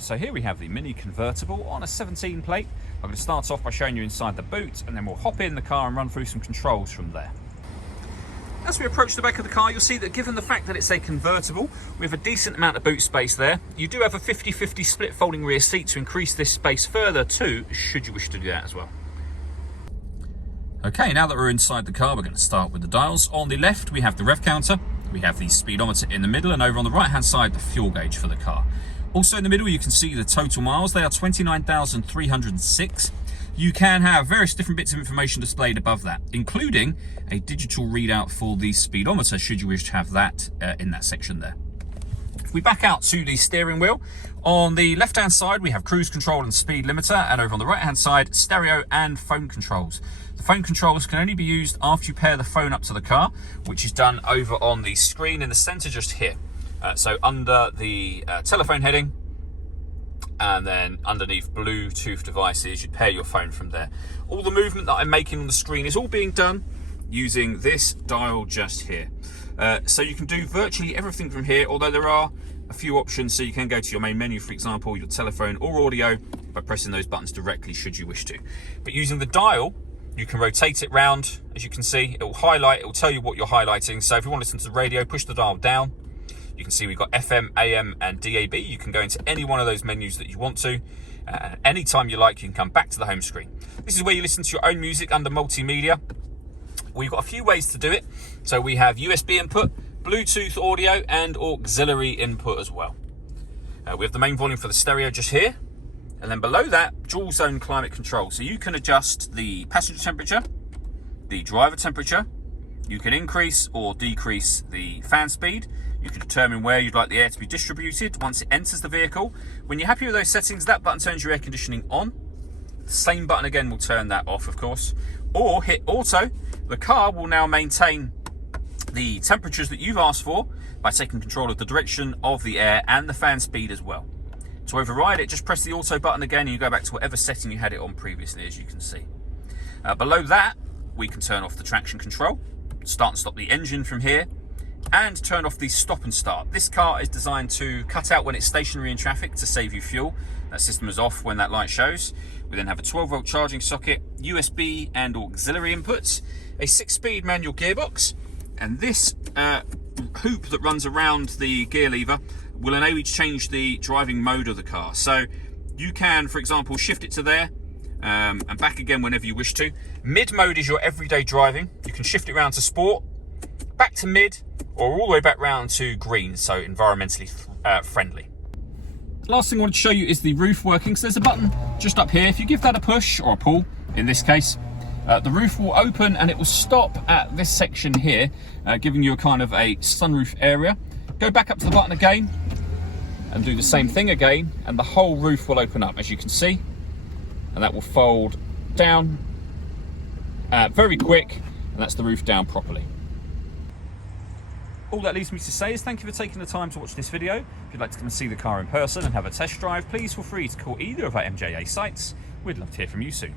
So here we have the Mini Convertible on a 17 plate. I'm going to start off by showing you inside the boot, and then we'll hop in the car and run through some controls from there. As we approach the back of the car, you'll see that given the fact that it's a convertible, we have a decent amount of boot space there. You do have a 50-50 split folding rear seat to increase this space further too, should you wish to do that as well. Okay, now that we're inside the car, we're going to start with the dials. On the left, we have the rev counter, we have the speedometer in the middle, and over on the right-hand side, the fuel gauge for the car. Also in the middle, you can see the total miles. They are 29,306. You can have various different bits of information displayed above that, including a digital readout for the speedometer, should you wish to have that in that section there. If we back out to the steering wheel, on the left-hand side, we have cruise control and speed limiter, and over on the right-hand side, stereo and phone controls. The phone controls can only be used after you pair the phone up to the car, which is done over on the screen in the center just here. So under the telephone heading, and then underneath Bluetooth devices, you pair your phone from there. All the movement that I'm making on the screen is all being done using this dial just here. So you can do virtually everything from here, although there are a few options. So you can go to your main menu, for example, your telephone or audio, by pressing those buttons directly should you wish to. But using the dial, you can rotate it round. As you can see, it will highlight, it will tell you what you're highlighting. So if you want to listen to the radio, push the dial down. You can see we've got FM, AM and DAB. You can go into any one of those menus that you want to. Anytime you like, you can come back to the home screen. This is where you listen to your own music under Multimedia. We've got a few ways to do it. So we have USB input, Bluetooth audio and auxiliary input as well. We have the main volume for the stereo just here. And then below that, dual zone climate control. So you can adjust the passenger temperature, the driver temperature. You can increase or decrease the fan speed. You can determine where you'd like the air to be distributed once it enters the vehicle. When you're happy with those settings, that button turns your air conditioning on. The same button again will turn that off, of course. Or hit auto. The car will now maintain the temperatures that you've asked for by taking control of the direction of the air and the fan speed as well. To override it, just press the auto button again and you go back to whatever setting you had it on previously, as you can see. Below that, we can turn off the traction control, start and stop the engine from here, and turn off the stop and start. This car is designed to cut out when it's stationary in traffic to save you fuel. That system is off when that light shows. We then have a 12-volt charging socket, USB and auxiliary inputs, a 6-speed manual gearbox, and this hoop that runs around the gear lever will enable you to change the driving mode of the car. So you can, for example, shift it to there and back again whenever you wish to. Mid mode is your everyday driving. You can shift it around to sport, back to mid, or all the way back round to green, so environmentally friendly. Last thing I want to show you is the roof working. So there's a button just up here. If you give that a push, or a pull in this case, the roof will open and it will stop at this section here, giving you a kind of a sunroof area. Go back up to the button again and do the same thing again, and the whole roof will open up, as you can see, and that will fold down very quick, and that's the roof down properly. All that leaves me to say is thank you for taking the time to watch this video. If you'd like to come and see the car in person and have a test drive, please feel free to call either of our MJA sites. We'd love to hear from you soon.